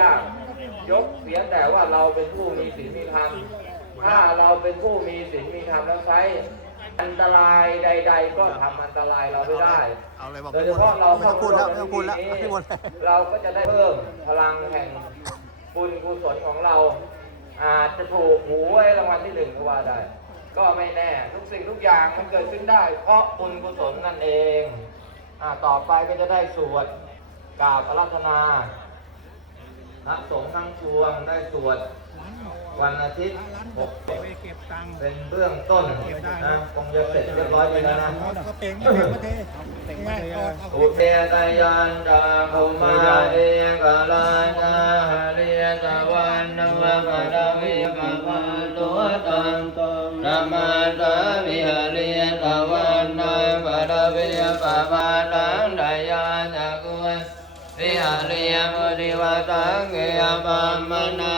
ยากยกเสียแต่ว่าเราเป็นผู้มีศีลมีธรรมถ้าเราเป็นผู้มีศีลมีธรรมแล้วใช้อันตรายใดๆก็ทำอันตรายเราไม่ได้โดยเฉพาะเราเข้าร่วมในพิธีนี้เราก็จะได้เพิ่มพลังแห่งบุญกุศลของเราอาจจะถูกหวยรางวัลที่1ก็ว่าได้ก็ไม่แน่ทุกสิ่งทุกอย่างมันเกิดขึ้นได้เพราะบุญกุศลนั่นเองต่อไปก็จะได้สวดกราบอาราธนาพระสงฆ์ทั้งปวงได้สวดวันอาทิตย์6เป็นเบื้องต้นนะคงจะเสร็จเรียบร้อยไปแล้วนะอุเทตยันจาภูมาเอกลานาเรียตวันนวปดาวิปปะตัวตันนามาตาวิหเรียตวันนวปดาวิปปะตังดายาจักุวิหเรียมุติวตังเกยปัมมนา